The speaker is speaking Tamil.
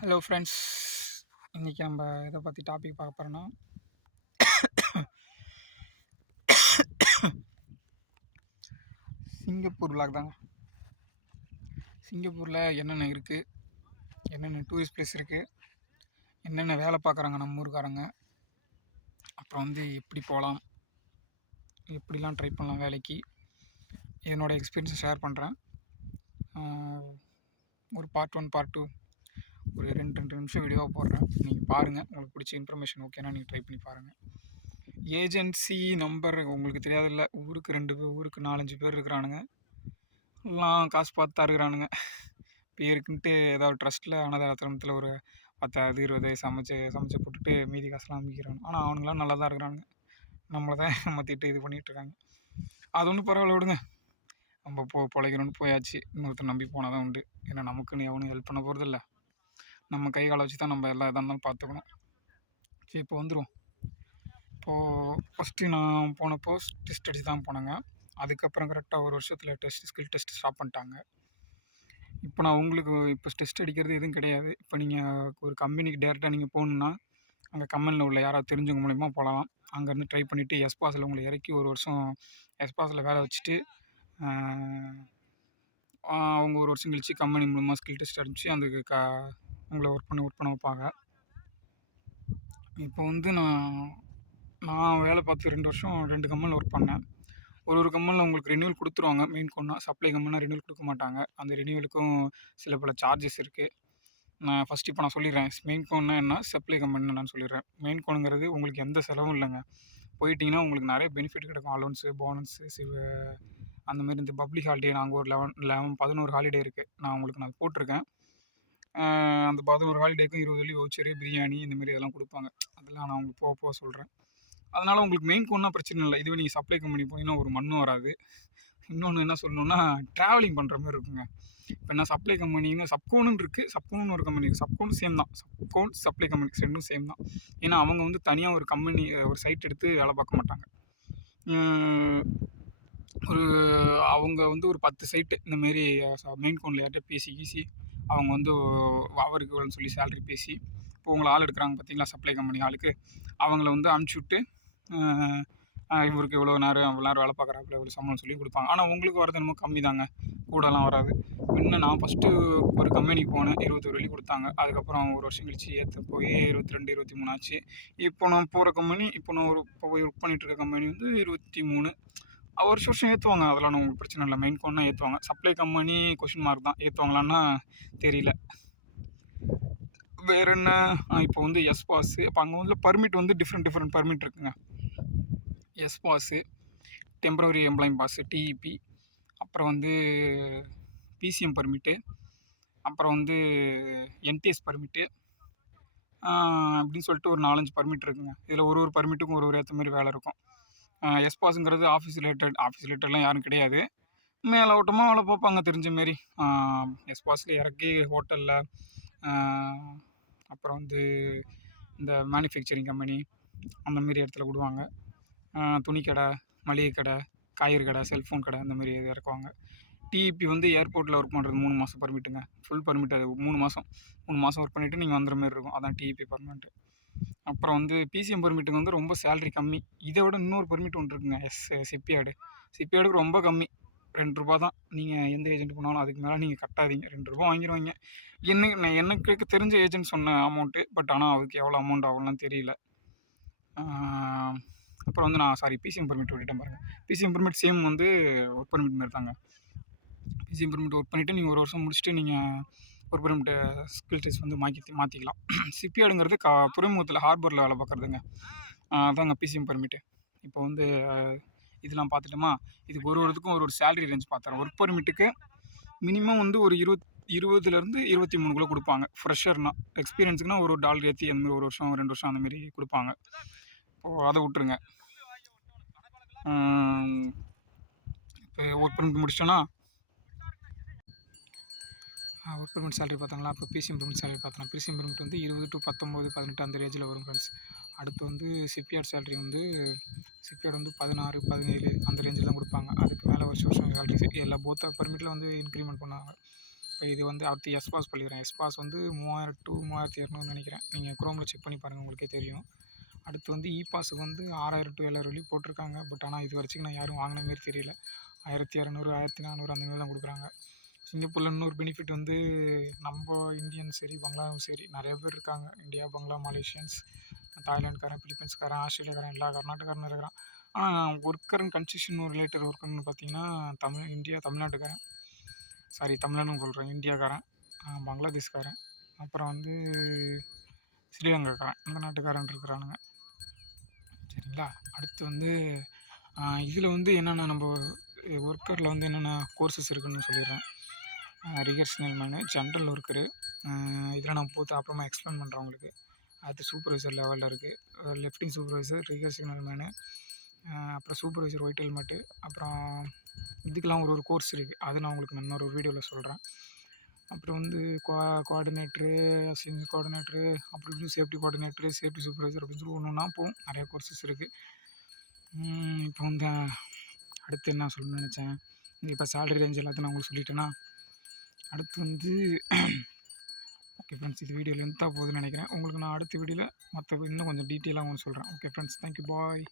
ஹலோ ஃப்ரெண்ட்ஸ், இன்றைக்கி நம்ம எதை பற்றி டாபிக் பார்க்க போகிறோன்னா சிங்கப்பூர் விளாக் தாங்க. சிங்கப்பூரில் என்னென்ன இருக்குது, என்னென்ன டூரிஸ்ட் பிளேஸ் இருக்குது, என்னென்ன வேலை பார்க்குறாங்க நம்ம ஊருக்காரங்க, அப்புறம் வந்து எப்படி போகலாம், எப்படிலாம் ட்ரை பண்ணலாம் வேலைக்கு, என்னோடய எக்ஸ்பீரியன்ஸை ஷேர் பண்ணுறேன். ஒரு பார்ட் 1 பார்ட் 2 ஒரு ரெண்டு நிமிஷம் வீடியோவாக போடுறேன். நீங்கள் பாருங்கள், உங்களுக்கு பிடிச்ச இன்ஃபர்மேஷன் ஓகேனா நீங்கள் ட்ரை பண்ணி பாருங்கள். ஏஜென்சி நம்பர் உங்களுக்கு தெரியாதில்ல, ஊருக்கு 2 பேர், ஊருக்கு 4-5 பேர் இருக்கிறானுங்க. எல்லாம் காசு பார்த்து இருக்கிறானுங்க. பேருக்குன்ட்டு ஏதாவது ட்ரஸ்ட்டில் அனாதாரத்திரமத்தில் ஒரு 10 20 சமைச்சு போட்டுட்டு மீதி காசுலாம் அமைக்கிறாங்க. ஆனால் அவனுங்களாம் நல்லா தான் இருக்கிறானுங்க. நம்மளை தான் ஏமாற்றிட்டு இது பண்ணிகிட்ருக்காங்க. அது ஒன்றும் பரவாயில்ல, விடுங்க. நம்ம பிழைக்கணும்னு போயாச்சு. இன்னொருத்தர் நம்பி போனால் தான் உண்டு. ஏன்னா நமக்குன்னு எவனும் ஹெல்ப் பண்ண போகிறதில்ல. நம்ம கை காலை வச்சு தான் நம்ம எல்லாம் எதாக இருந்தாலும் பார்த்துக்கணும். சரி, இப்போ வந்துடுவோம். இப்போது ஃபஸ்ட்டு நான் போனப்போ டெஸ்ட் அடித்து தான் போனேங்க. அதுக்கப்புறம் கரெக்டாக ஒரு வருஷத்தில் ஸ்கில் டெஸ்ட் ஸ்டாப் பண்ணிட்டாங்க. இப்போ நான் உங்களுக்கு இப்போ டெஸ்ட் அடிக்கிறது எதுவும் கிடையாது. இப்போ நீங்கள் ஒரு கம்பெனிக்கு டேரெக்டாக நீங்கள் போகணுன்னா அங்கே கம்பெனியில் உள்ள யாராவது தெரிஞ்சவங்க மூலிமா போகலாம். அங்கேருந்து ட்ரை பண்ணிவிட்டு எஸ்பாஸில் உங்களை இறக்கி ஒரு வருஷம் எஸ்பாஸில் வேலை வச்சுட்டு அவங்க ஒரு வருஷம் கழிச்சு கம்பெனி மூலமாக ஸ்கில் டெஸ்ட் அடிச்சு அந்த உங்களை ஒர்க் பண்ண வைப்பாங்க. இப்போ வந்து நான் வேலை பார்த்து 2 வருஷம் 2 கம்பெனியில் ஒர்க் பண்ணேன். ஒரு கம்பெனியில் உங்களுக்கு ரினியூவல் கொடுத்துருவாங்க. மெயின் கோன்னா சப்ளை கம்பெனினா ரினியூவல் கொடுக்க மாட்டாங்க. அந்த ரினியூவலுக்கும் சில பல சார்ஜஸ் இருக்குது. நான் ஃபஸ்ட்டு இப்போ நான் சொல்லிடுறேன். மெயின் கோன்னா என்ன, சப்ளை கம்பெனின்னு நான் சொல்லிடுறேன். மெயின் கோனுங்கிறது உங்களுக்கு எந்த செலவும் இல்லைங்க. போயிட்டீங்கன்னா உங்களுக்கு நிறைய பெனிஃபிட் கிடைக்கும். அலோன்ஸு, போனஸு, அந்த மாதிரி இந்த பப்ளிக் ஹாலிடே நாங்கள் ஒரு 11 ஹாலிடே இருக்குது. நான் போட்டிருக்கேன். அந்த 11 ஹாலிடேக்கும் 20 வெள்ளி வவுச்சரு, பிரியாணி இந்தமாரி இதெல்லாம் கொடுப்பாங்க. அதெல்லாம் நான் உங்களுக்கு போக சொல்கிறேன். அதனால் உங்களுக்கு மெயின் கோன்னா பிரச்சனை இல்லை. இதுவே நீங்கள் சப்ளை கம்பெனி போனீங்கன்னா ஒரு மண்ணும் வராது. இன்னொன்று என்ன சொல்லணுன்னா, ட்ராவலிங் பண்ணுற மாதிரி இருக்குங்க. இப்போ என்ன சப்ளை கம்பெனின்னு சப்கோன்னு இருக்குது, சப்கோன்னு ஒரு கம்பெனி இருக்குது. சப்கோன் சேம் தான். சப்கோன் சப்ளை கம்பெனி ரெண்டும் சேம் தான். ஏன்னா அவங்க வந்து தனியாக ஒரு கம்பெனி ஒரு சைட் எடுத்து வேலை பார்க்க மாட்டாங்க. அவங்க வந்து ஒரு 10 சைட்டு இந்தமாரி மெயின் கோனில் யார்கிட்ட பேசி அவங்க வந்து அவருக்கு இவ்வளோன்னு சொல்லி சேலரி பேசி இப்போ உங்களை ஆள் எடுக்கிறாங்க பார்த்தீங்களா, சப்ளை கம்பெனி ஆளுக்கு அவங்கள வந்து அனுப்பிச்சி விட்டு இவருக்கு இவ்வளோ நேரம் வேலை பார்க்குறாப்புல இவ்வளோ சம்பளம் சொல்லி கொடுப்பாங்க. ஆனால் உங்களுக்கு வரது என்னமோ கம்மி தாங்க, கூடலாம் வராது. இன்னும் நான் ஃபஸ்ட்டு ஒரு கம்பெனிக்கு போனேன், 21 வெள்ளி கொடுத்தாங்க. அதுக்கப்புறம் ஒரு வருஷம் கழிச்சு ஏற்ற போய் 22 23 ஆச்சு. இப்போ நான் போகிற கம்பெனி, இப்போ நான் போய் ஒர்க் பண்ணிகிட்ருக்க கம்பெனி வந்து 23. வருஷம் ஏற்றுவாங்க. அதெல்லாம் உங்களுக்கு பிரச்சனை இல்லை. மெயின் கோன்னா ஏற்றுவாங்க. சப்ளை கம்பெனி கொஷின் மார்க் தான். ஏற்றுவாங்களான்னா தெரியல. வேறு என்ன, இப்போ வந்து எஸ் பாஸு. இப்போ அங்கே வந்து பர்மிட் வந்து டிஃப்ரெண்ட் பர்மிட் இருக்குங்க. S pass, temporary employee pass, DEP, அப்புறம் வந்து பிசிஎம் பர்மிட்டு, அப்புறம் வந்து என்டிஎஸ் பர்மிட்டு அப்படின்னு சொல்லிட்டு ஒரு 4-5 பர்மிட் இருக்குங்க. இதில் ஒரு பர்மிட்டுக்கும் ஒரு ஏற்ற மாதிரி வேலை இருக்கும். எஸ் பாஸுங்கிறது ஆஃபீஸ் ரிலேட்டட்லாம் யாரும் கிடையாது. மேலோட்டமாக வேலை பார்ப்பாங்க தெரிஞ்ச மாரி. எஸ் பாஸில் இறக்கி ஹோட்டலில், அப்புறம் வந்து இந்த மேனுஃபேக்சரிங் கம்பெனி அந்தமாரி இடத்துல விடுவாங்க. துணி கடை, மளிகை கடை, காய்கறி கடை, செல்ஃபோன் கடை அந்தமாரி இது இறக்குவாங்க. டிஇபி வந்து ஏர்போர்ட்டில் ஒர்க் பண்ணுறது 3 மாதம் பர்மிட்டுங்க. ஃபுல் பர்மிட் அது 3 மாதம் ஒர்க் பண்ணிவிட்டு நீங்கள் வந்துற மாதிரி இருக்கும். அதான் டிஇபி பர்மிட்டு. அப்புறம் வந்து பிசிஎம் பர்மிட்டுக்கு வந்து ரொம்ப சேலரி கம்மி. இதை விட இன்னொரு பர்மிட் ஒன்று இருக்குங்க, ஷிப்யார்டுக்கு ரொம்ப கம்மி, ₹2 தான். நீங்கள் எந்த ஏஜென்ட் போனாலும் அதுக்கு மேலே நீங்கள் கட்டாதீங்க. ₹2 வாங்கிடுவாங்க. எனக்கு தெரிஞ்ச ஏஜென்ட் சொன்ன அமௌண்ட்டு. பட் ஆனால் அதுக்கு எவ்வளோ அமௌண்ட் ஆகும்லாம் தெரியல. அப்புறம் வந்து பிசிஎம் பர்மிட் விட்டுட்டேன் பாருங்கள். பிசிஎம் பர்மிட் சேம் வந்து ஒர்க் பர்மிட் மாதிரி தாங்க. பிசிஎம் பர்மிட் ஒர்க் பண்ணிவிட்டு நீங்கள் ஒரு வருஷம் முடிச்சுட்டு நீங்கள் ஒர்க் பர்மிட் ஸ்கில் டெஸ்ட் வந்து மாற்றிக்கலாம். ஷிப்யார்டுங்கிறது துறைமுகத்தில் ஹார்பரில் வேலை பார்க்குறதுங்க. அதாங்க பிசிஎம் பர்மிட்டு. இப்போ வந்து இதெல்லாம் பார்த்துட்டோமா, இதுக்கு ஒருத்துக்கும் ஒரு சேலரி ரேஞ்ச் பார்த்துறேன். ஒர்க் பர்மிட்டுக்கு மினிமம் வந்து ஒரு 20லேருந்து 23 கொடுப்பாங்க. ஃப்ரெஷர்னா, எக்ஸ்பீரியன்ஸுக்குனா ஒரு $1 ஏற்றி அந்தமாரி ஒரு வருஷம் 2 வருஷம் அந்தமாரி கொடுப்பாங்க. இப்போது அதை விட்டுருங்க. இப்போ ஒர்க் பர்மிட் முடிச்சிட்டோன்னா ஒர்க் பர்மிட் சேலரி பார்த்தாங்களா. அப்போ பிசிஎம் பர்மிட் சேலரி பார்த்தோம். பிசிஎம் பர்மிட் வந்து 20 to 19 18 அந்த ரேஞ்சில் வரும் ஃப்ரெண்ட்ஸ். அடுத்து வந்து ஷிப்யார்ட் சேலரி வந்து ஷிப்யார்டு வந்து 16 17 அந்த ரேஞ்சில் தான் கொடுப்பாங்க. அதுக்கு மேலே வருஷம் சேலரி எல்லா போத்த பர்மிட்டில் வந்து இன்க்ரிமெண்ட் பண்ணுவாங்க. இப்போ இது வந்து அடுத்து எஸ்பாஸ் சொல்லிடுறேன். எஸ்பாஸ் வந்து 3000 to 3200 நினைக்கிறேன். நீங்கள் குரோமில் செக் பண்ணி பாருங்கள், உங்களுக்கே தெரியும். அடுத்து வந்து இ பாஸுக்கு வந்து 6000 to 7000 வரையும் போட்டிருக்காங்க. பட் ஆனால் இது வரைக்கும் நான் யாரும் வாங்கின மாரி தெரியல. 1200 1400 அந்த மாதிரி தான் கொடுக்குறாங்க. சிங்கப்பூரில் இன்னொரு பெனிஃபிட் வந்து நம்ம இந்தியன் சரி பங்களாவும் சரி நிறைய பேர் இருக்காங்க. இந்தியா, பங்களா, மலேசியன்ஸ், தாய்லாந்துக்காரன், பிலிப்பைன்ஸ்காரன், ஆஸ்திரேலியாக்காரன், எல்லா கர்நாடகாரனும் இருக்கிறான். ஆனால் ஒர்க்கர் அண்ட் கன்ஸ்ட்ரக்ஷன் ரிலேட்டட் ஒர்க்குன்னு பார்த்தீங்கன்னா தமிழ்நாட்டுக்காரன், சாரி தமிழ்நாடுன்னு சொல்கிறேன், இந்தியாக்காரன், பங்களாதேஷ்காரன், அப்புறம் வந்து ஸ்ரீலங்காக்காரன், இந்த நாட்டுக்காரன் இருக்கிறானுங்க. சரிங்களா? அடுத்து வந்து இதில் வந்து என்னென்னா நம்ம ஒர்க்கரில் வந்து என்னென்ன கோர்சஸ் இருக்குதுன்னு சொல்லிடுறேன். ரிகர்ஷனல் மேனு, ஜென்ரல் ஒர்க்கரு, இதில் நான் போட்டு அப்புறமா எக்ஸ்பிளைன் பண்ணுறேன் உங்களுக்கு. அடுத்து சூப்பர்வைசர் லெவலில் இருக்குது. லெஃப்டிங் சூப்பர்வைசர், ரிகர்ஷனல் மேனு, அப்புறம் சூப்பர்வைசர் ஒயிட் ஹெல்மெட்டு, அப்புறம் இதுக்கெலாம் ஒரு கோர்ஸ் இருக்குது. அது நான் உங்களுக்கு இன்னொரு வீடியோவில் சொல்கிறேன். அப்புறம் வந்து கோஆர்டினேட்ரு, அசிஸ்டன்ட் கோஆர்டினேட்ரு, அப்புறம் இப்படி சேஃப்டி கோஆர்டினேட்ரு, சேஃப்டி சூப்பர்வைசர் அப்படின்னு சொல்லி ஒன்று ஒன்றா போகும். நிறைய கோர்சஸ் இருக்குது. இப்போ வந்து அடுத்து என்ன சொல்லணும்னு நினச்சேன், இப்போ சேலரி ரேஞ்ச் எல்லாத்தையும் நான் உங்களுக்கு சொல்லிட்டேன்னா, அடுத்து வந்து ஓகே ஃப்ரெண்ட்ஸ், இது வீடியோ லென்த்தாக போகுதுன்னு நினைக்கிறேன். உங்களுக்கு நான் அடுத்த வீடியோவில் இன்னும் கொஞ்சம் டீட்டெயிலாக உங்களுக்கு சொல்கிறேன். ஓகே ஃப்ரெண்ட்ஸ், தேங்க்யூ, பாய்.